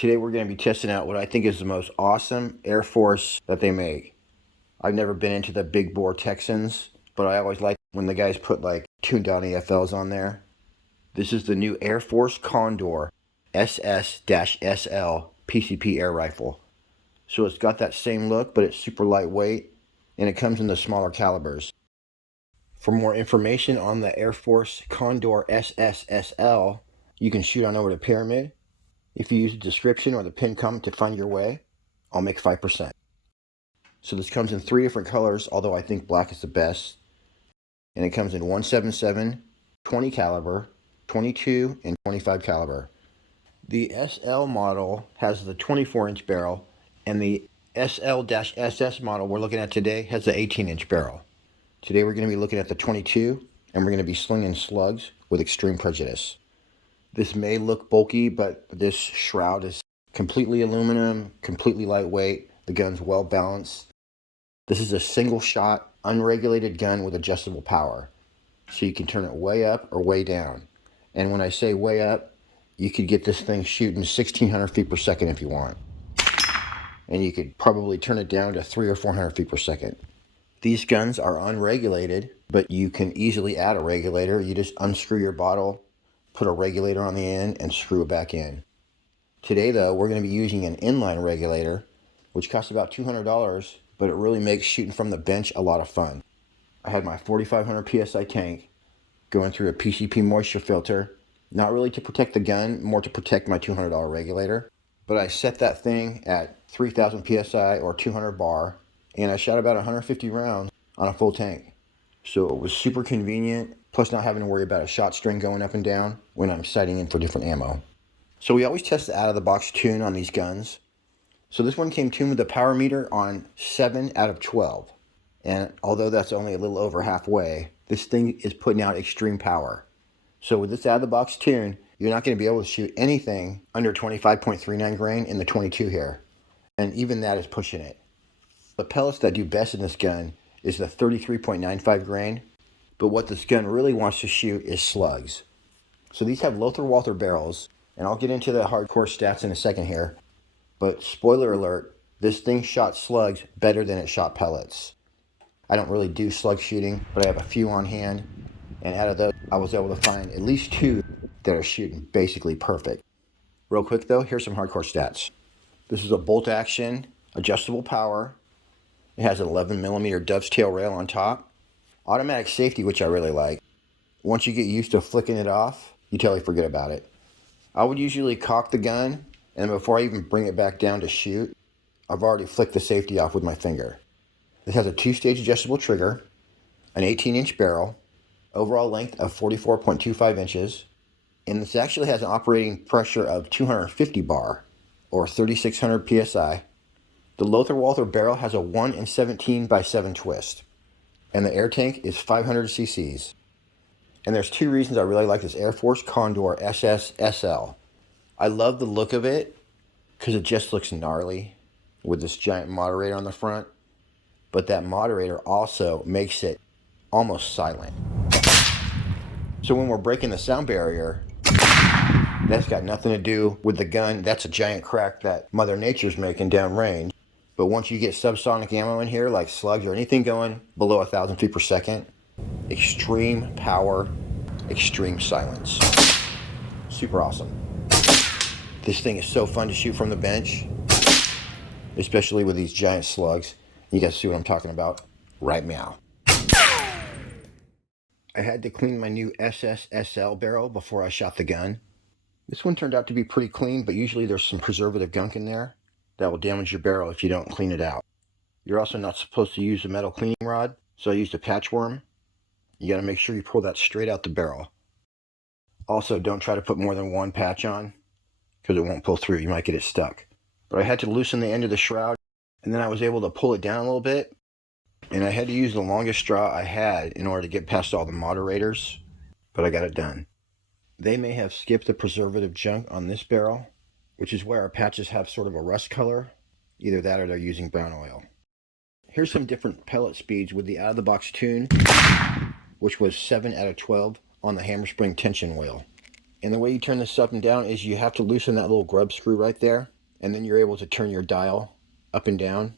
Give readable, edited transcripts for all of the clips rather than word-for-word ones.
Today we're going to be testing out what I think is the most awesome AirForce that they make. I've never been into the big bore Texans, but I always like when the guys put like tuned down EFLs on there. This is the new AirForce Condor SS-SL PCP air rifle. So it's got that same look, but it's super lightweight, and it comes in the smaller calibers. For more information on the AirForce Condor SS-SL, you can shoot on over to Pyramid. If you use the description or the pinned comment to find your way, I'll make 5%. So this comes in 3 different colors, although I think black is the best. And it comes in 177, 20 caliber, 22, and 25 caliber. The SL model has the 24-inch barrel, and the SL-SS model we're looking at today has the 18-inch barrel. Today we're going to be looking at the 22, and we're going to be slinging slugs with extreme prejudice. This may look bulky, but this shroud is completely aluminum, completely lightweight. The gun's well balanced. This is a single shot, unregulated gun with adjustable power. So you can turn it way up or way down. And when I say way up, you could get this thing shooting 1,600 feet per second if you want. And you could probably turn it down to 300 or 400 feet per second. These guns are unregulated, but you can easily add a regulator. You just unscrew your bottle, put a regulator on the end, and screw it back in. Today though, we're going to be using an inline regulator, which costs about $200, but it really makes shooting from the bench a lot of fun. I had my 4,500 PSI tank going through a PCP moisture filter, not really to protect the gun, more to protect my $200 regulator. But I set that thing at 3,000 PSI or 200 bar, and I shot about 150 rounds on a full tank. So it was super convenient, plus not having to worry about a shot string going up and down when I'm sighting in for different ammo. So we always test the out-of-the-box tune on these guns. So this one came tuned with a power meter on 7 out of 12. And although that's only a little over halfway, this thing is putting out extreme power. So with this out-of-the-box tune, you're not going to be able to shoot anything under 25.39 grain in the 22 here. And even that is pushing it. The pellets that do best in this gun is the 33.95 grain. But what this gun really wants to shoot is slugs. So these have Lothar Walther barrels, and I'll get into the hardcore stats in a second here. But spoiler alert, this thing shot slugs better than it shot pellets. I don't really do slug shooting, but I have a few on hand, and out of those, I was able to find at least 2 that are shooting basically perfect. Real quick though, here's some hardcore stats. This is a bolt action, adjustable power. It has an 11mm dovetail rail on top. Automatic safety, which I really like. Once you get used to flicking it off, you totally forget about it. I would usually cock the gun, and before I even bring it back down to shoot, I've already flicked the safety off with my finger. It has a 2-stage adjustable trigger, an 18-inch barrel, overall length of 44.25 inches, and this actually has an operating pressure of 250 bar, or 3,600 PSI. The Lothar Walther barrel has a 1 in 17 by 7 twist, and the air tank is 500 cc's. And there's 2 reasons I really like this AirForce Condor SS-SL. I love the look of it because it just looks gnarly with this giant moderator on the front. But that moderator also makes it almost silent. So when we're breaking the sound barrier, that's got nothing to do with the gun. That's a giant crack that Mother Nature's making downrange. But once you get subsonic ammo in here, like slugs or anything going below 1,000 feet per second, extreme power, extreme silence. Super awesome. This thing is so fun to shoot from the bench, especially with these giant slugs. You guys see what I'm talking about? Right meow. I had to clean my new SS-SL barrel before I shot the gun. This one turned out to be pretty clean, but usually there's some preservative gunk in there that will damage your barrel if you don't clean it out. You're also not supposed to use a metal cleaning rod, so I used a patch worm. You got to make sure you pull that straight out the barrel. Also, don't try to put more than 1 patch on, because it won't pull through. You might get it stuck. But I had to loosen the end of the shroud, and then I was able to pull it down a little bit, and I had to use the longest straw I had in order to get past all the moderators, but I got it done. They may have skipped the preservative junk on this barrel, which is where our patches have sort of a rust color. Either that or they're using brown oil. Here's some different pellet speeds with the out-of-the-box tune, which was 7 out of 12 on the hammer spring tension wheel. And the way you turn this up and down is you have to loosen that little grub screw right there, and then you're able to turn your dial up and down.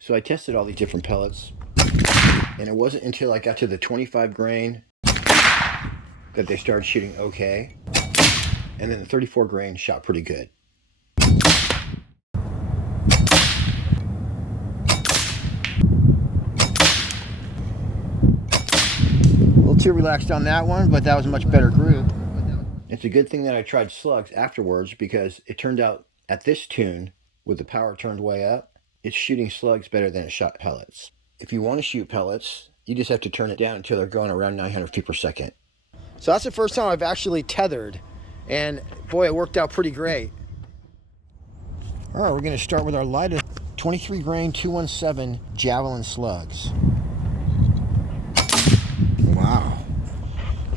So I tested all these different pellets, and it wasn't until I got to the 25 grain that they started shooting okay, and then the 34 grain shot pretty good. A little too relaxed on that one, but that was a much better group. It's a good thing that I tried slugs afterwards, because it turned out at this tune, with the power turned way up, it's shooting slugs better than it shot pellets. If you want to shoot pellets, you just have to turn it down until they're going around 900 feet per second. So that's the first time I've actually tethered, and boy, it worked out pretty great. All right, we're going to start with our lightest 23 grain 217 Javelin slugs. Wow,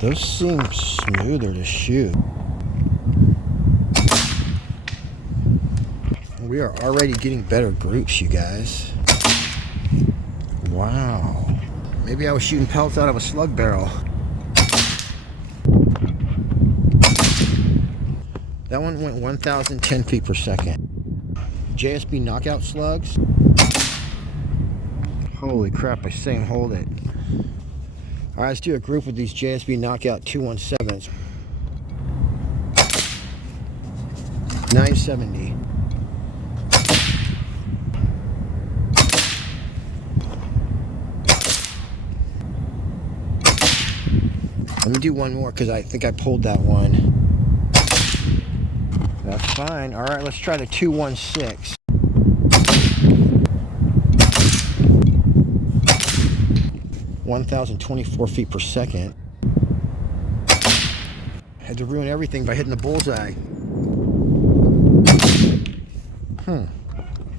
those seem smoother to shoot. We are already getting better groups, you guys. Wow. Maybe I was shooting pellets out of a slug barrel. That one went 1,010 feet per second. JSB knockout slugs. Holy crap, I same hold it. All right, let's do a group with these JSB knockout 217s. 970. Let me do one more, because I think I pulled that one. That's fine. All right, let's try the 216. (1,024 feet per second). Had to ruin everything by hitting the bullseye.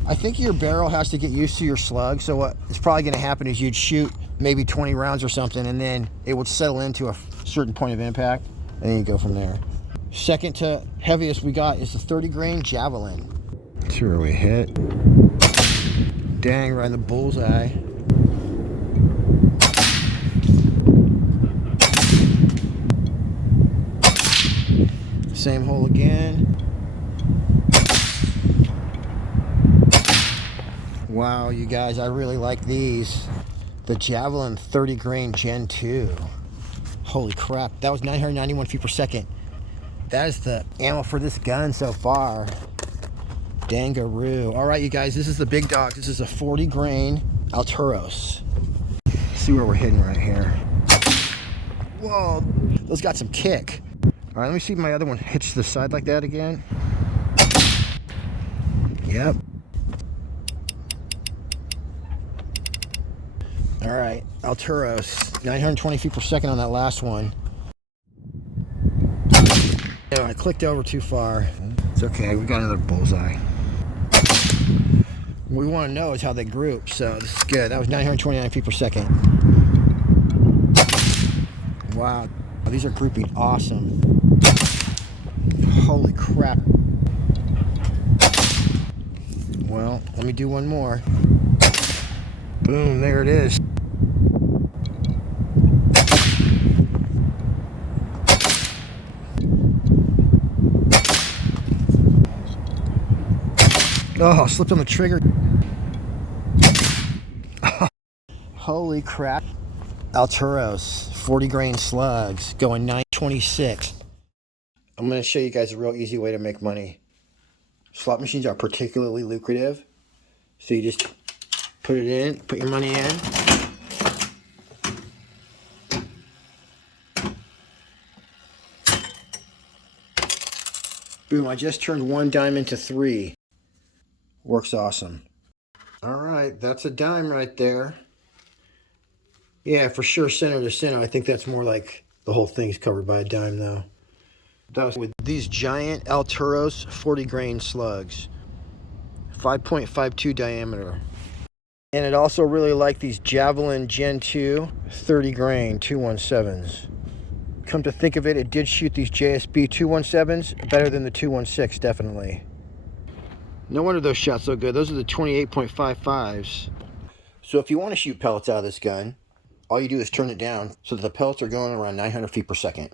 I think your barrel has to get used to your slug, so what is probably going to happen is you'd shoot maybe 20 rounds or something, and then it would settle into a certain point of impact, and then you go from there. Second to heaviest we got is the 30 grain Javelin. See where we hit. Dang, right in the bullseye. Same hole again. Wow, you guys, I really like these. The Javelin 30 grain Gen 2. Holy crap, that was 991 feet per second. That is the ammo for this gun so far. Dangaroo. All right, you guys, this is the big dog. This is a 40 grain Altoros. Let's see where we're hitting right here. Whoa, those got some kick. All right, let me see if my other one hits to the side like that again. Yep. All right, Altoros, 920 feet per second on that last one. Oh, I clicked over too far. It's okay, we got another bullseye. What we want to know is how they group, so this is good. That was 929 feet per second. Wow, these are grouping awesome. Holy crap. Well, let me do one more. Boom, there it is. Oh, slipped on the trigger. Holy crap. Altoros, 40 grain slugs, going 926. I'm going to show you guys a real easy way to make money. Slot machines are particularly lucrative. So you just put it in, put your money in. Boom, I just turned one dime into three. Works awesome. All right, that's a dime right there. Yeah, for sure, center to center. I think that's more like the whole thing's covered by a dime, though. That was with these giant Altoros 40 grain slugs. 5.52 diameter. And it also really liked these Javelin Gen 2 30 grain 217s. Come to think of it, it did shoot these JSB 217s better than the 216, definitely. No wonder those shot so good. Those are the 28.55s. So if you want to shoot pellets out of this gun, all you do is turn it down so that the pellets are going around 900 feet per second.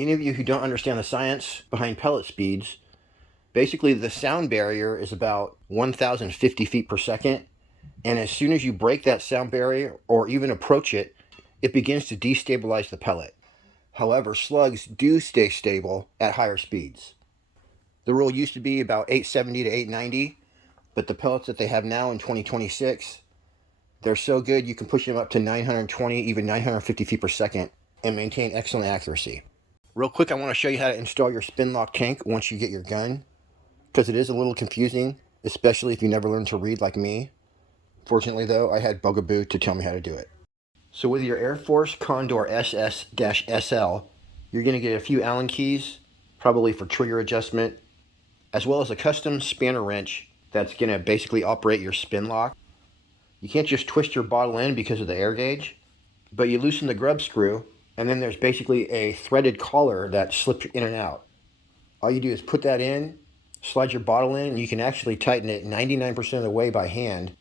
Any of you who don't understand the science behind pellet speeds, basically the sound barrier is about 1,050 feet per second. And as soon as you break that sound barrier or even approach it, it begins to destabilize the pellet. However, slugs do stay stable at higher speeds. The rule used to be about 870 to 890, but the pellets that they have now in 2026, they're so good you can push them up to 920, even 950 feet per second and maintain excellent accuracy. Real quick, I want to show you how to install your spin lock tank once you get your gun, because it is a little confusing, especially if you never learned to read like me. Fortunately though, I had Bugaboo to tell me how to do it. So with your AirForce Condor SS-SL, you're going to get a few Allen keys, probably for trigger adjustment, as well as a custom spanner wrench that's going to basically operate your spin lock. You can't just twist your bottle in because of the air gauge, but you loosen the grub screw, and then there's basically a threaded collar that slips in and out. All you do is put that in, slide your bottle in, and you can actually tighten it 99% of the way by hand.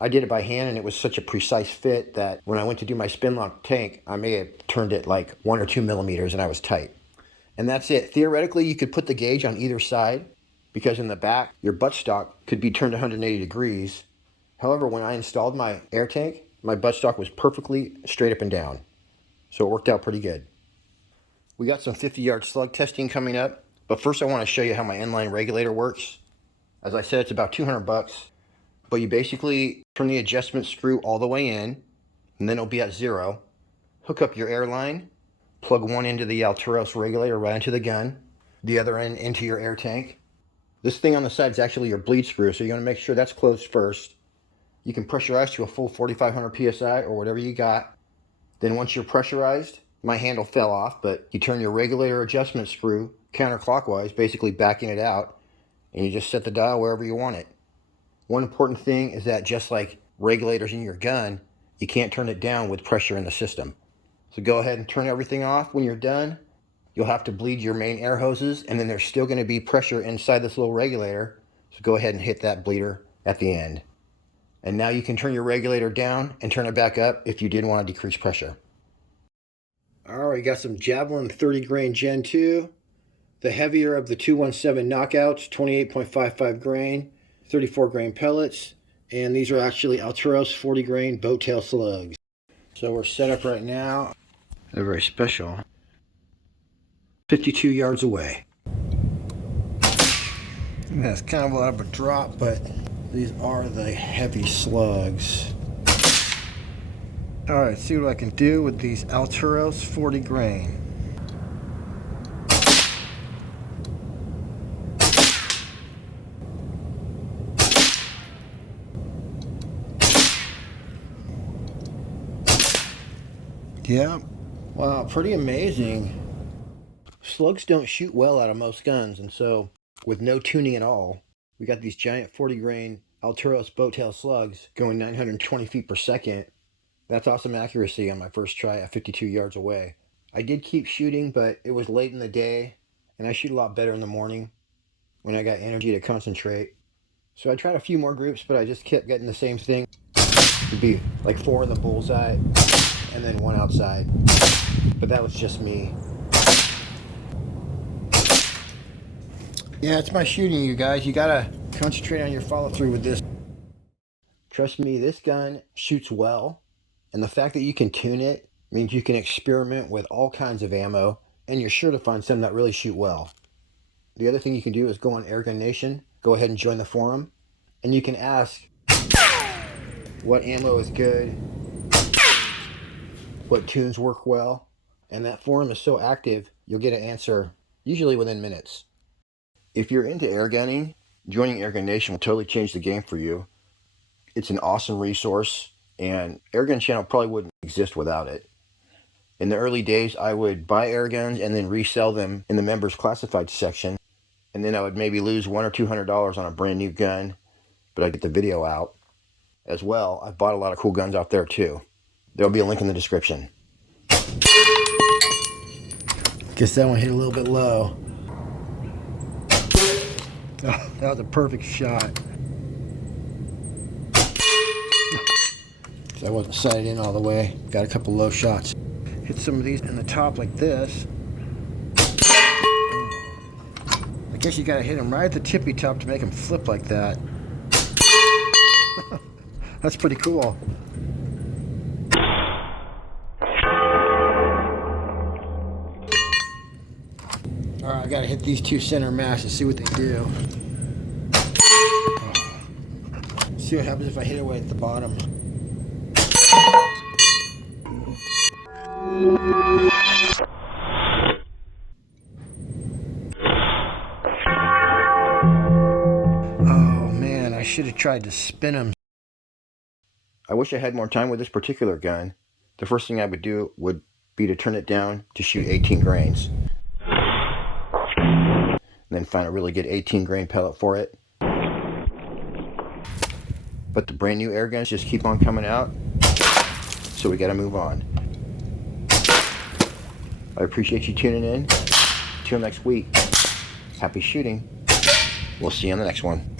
I did it by hand, and it was such a precise fit that when I went to do my spin lock tank, I may have turned it like 1 or 2 millimeters, and I was tight. And that's it. Theoretically, you could put the gauge on either side, because in the back, your buttstock could be turned 180 degrees. However, when I installed my air tank, my buttstock was perfectly straight up and down. So it worked out pretty good. We got some 50-yard slug testing coming up, but first I want to show you how my inline regulator works. As I said, it's about $200. But you basically turn the adjustment screw all the way in, and then it'll be at 0. Hook up your air line, plug one into the Altoros regulator right into the gun, the other end into your air tank. This thing on the side is actually your bleed screw, so you want to make sure that's closed first. You can pressurize to a full 4,500 psi or whatever you got. Then once you're pressurized, my handle fell off, but you turn your regulator adjustment screw counterclockwise, basically backing it out, and you just set the dial wherever you want it. One important thing is that just like regulators in your gun, you can't turn it down with pressure in the system. So go ahead and turn everything off. When you're done, you'll have to bleed your main air hoses, and then there's still going to be pressure inside this little regulator. So go ahead and hit that bleeder at the end. And now you can turn your regulator down and turn it back up if you did want to decrease pressure. All right, got some Javelin 30 grain Gen 2. The heavier of the 217 knockouts, 28.55 grain. 34 grain pellets, and these are actually Altoros 40 grain boat tail slugs. So we're set up right now. They're very special. 52 yards away. That's kind of a lot of a drop, but these are the heavy slugs. Alright, see what I can do with these Altoros 40 grain. Yeah, wow, pretty amazing. Slugs don't shoot well out of most guns, and so with no tuning at all, we got these giant 40 grain Altoros boat tail slugs going 920 feet per second. That's awesome accuracy on my first try at 52 yards away. I did keep shooting, but it was late in the day, and I shoot a lot better in the morning when I got energy to concentrate. So I tried a few more groups, but I just kept getting the same thing. It'd be like 4 in the bullseye, and then 1 outside. But that was just me. Yeah, it's my shooting, you guys. You gotta concentrate on your follow through with this. Trust me, this gun shoots well, and the fact that you can tune it means you can experiment with all kinds of ammo, and you're sure to find some that really shoot well. The other thing you can do is go on Airgun Nation, go ahead and join the forum, and you can ask what ammo is good, what tunes work well, and that forum is so active, you'll get an answer usually within minutes. If you're into airgunning, joining Airgun Nation will totally change the game for you. It's an awesome resource, and Airgun channel probably wouldn't exist without it. In the early days, I would buy air guns and then resell them in the members classified section, and then I would maybe lose $100 or $200 on a brand new gun, but I'd get the video out. As well, I've bought a lot of cool guns out there too. There'll be a link in the description. Guess that one hit a little bit low. Oh, that was a perfect shot. So I wasn't sighted in all the way. Got a couple low shots. Hit some of these in the top like this. Guess you gotta hit him right at the tippy top to make him flip like that. That's pretty cool. Alright, I gotta hit these two center masts and see what they do. See what happens if I hit it way at the bottom. Oh man, I should have tried to spin them. I wish I had more time with this particular gun. The first thing I would do would be to turn it down to shoot 18 grains. And then find a really good 18 grain pellet for it. But the brand new air guns just keep on coming out, so we gotta move on. I appreciate you tuning in. Till next week, happy shooting. We'll see you on the next one.